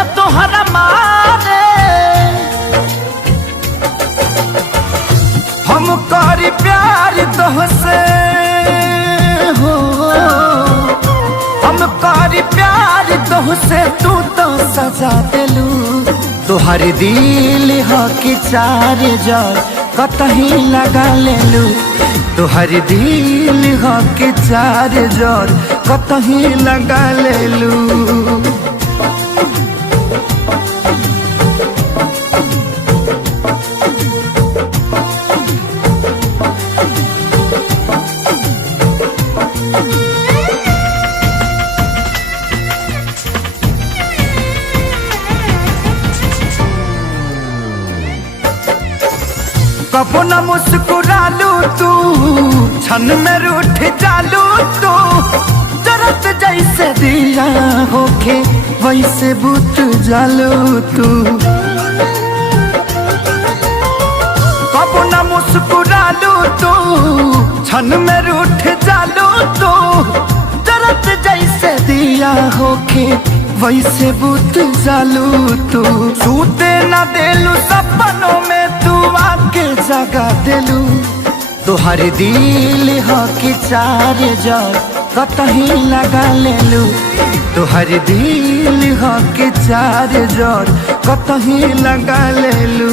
देह तोहरा मारे हम करी प्यार तोहसे हो, हम करी प्यार तोहसे तू तो सजा देलू। तोहर दिल हो कि चार जर कतही लगा लेलू। तोहर दिल हो कि चार जर कतही लगा लेलू। कबो न मुस्कुरालू तू, क्षण में रूठ जालू तू। जरत जैसे दिया होके वैसे बुत जालू तू। कबो न मुस्कुरालू तू, क्षण में रूठ जालू तू। जरत जैसे दिया होके वैसे बुत जालू तू। सूते न देलू सपनों में तू आके जगा देलू। तोहर दिल हो कि चार जर कतही लगा लेलू। तोहर दिल हो कि चार जर कतही लगा लेलू।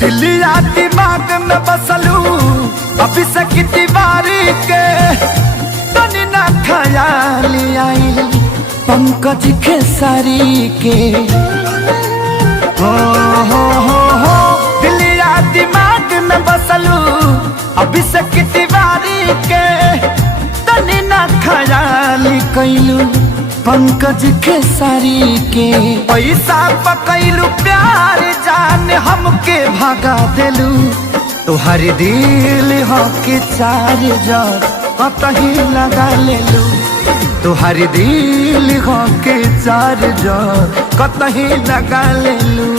दिलिया दिमाग में बसलू अभी से तिवारी के। तनी ना ख्याल आई पंकज खेसारी के। हो दिलिया दिमाग में बसलू अभी से तिवारी के। तनी ना ख्याल कैलू पंकज खेसारी के। पैसा पकैलू प्यार जान हमके भगा देलू। तोहर दिल हो कि चार जर कतही लगा लेलू। तोहर दिल हो कि चार जर कतही लगा लेलू।